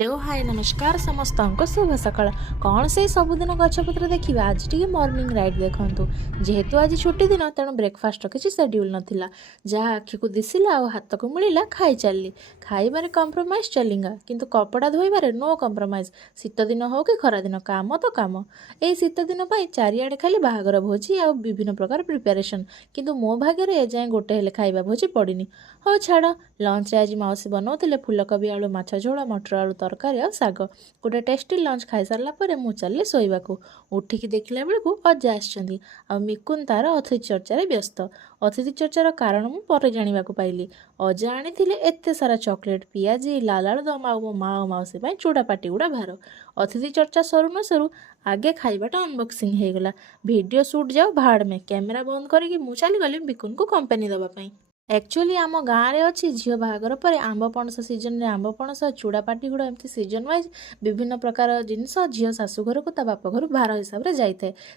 Hello hi नमस्कार समस्त शुभ सकाळ कौन से सबुदिन गछपत्र देखा आज टी मॉर्निंग राइड देखु जेहेतु आज छुट्टी दिन तेणु ब्रेकफास्ट किसी शेड्यूल नाला जहाँ आखि को दिशिला और हाथ को मिलला खाई चलली खाइबार कंप्रोमाइज चलिंगा किंतु कपड़ा धोइबार नो कंप्रोमाइज शीत दिन हो कि खरा दिन काम तो काम यही शीत दिन चारिआडे खाली बाहागर भोजी आ विभिन्न प्रकार प्रिपेरेसन किंतु मो भाग्य एजाएं गोटे हेले खाइबा भोजी पड़नी हो छाड़ लंच आज मौसी बनाते फुलकोबी आलू माछ झोल मटर आलू तरकारी और शाग गोटे टेस्टी लंच खाई सारा पर मुझे चलिए शोवाक उठिकी देखला बेलू अजा मिकुन तार अतिथि चर्चार व्यस्त अतिथि चर्चार कारण मुझे जाना पाइली अजा आनी एत सारा चॉकलेट पियाजी लाल आलुदम आ मो माँ और मौसी चूड़ा पाटी गुड़ा बाहर अतिथि चर्चा सरू न सरू आगे खाइबाटा अनबॉक्सिंग हो गला वीडियो शूट जाओ भाड़ में कैमेरा बंद करके मुझे चलीगली मिकुन को कंपनी देवाई एक्चुअली आम गाँव में अच्छी झील बाहागर पर आंब पणस सीजन में आंब पणस चूड़ा पाटी गुड़ा एमती सीजन वाइज विभिन्न प्रकार जिनस झील शाशुघर को बाप घर भार हिसाब से जाए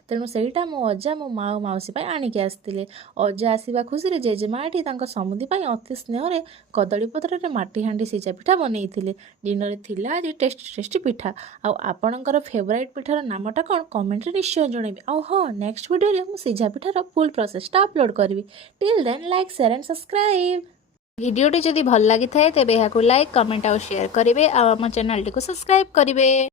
तेणु सहीटा मो अजा मो माँ और मौसी आणिकी आसते अजा आसवा खुशी जेजेमाटी समुदी अति स्नेह कदली पत्र माटी हांडी सीझा पिठा बनई दिन में आज टेस्टी टेस्टी पिठा आपणकर फेवरेट पिठार नामटा कौन कमेंट निश्चय जनइबे हाँ नेक्स्ट वीडियो में सीझा पिठार फुल प्रोसेसटा अपलोड करी till then like share and subscribe भिडियोटी जदि भल लगी थाए तेबे लाइक कमेंट और शेयर करेंगे आम चैनल टी सब्सक्राइब करेंगे।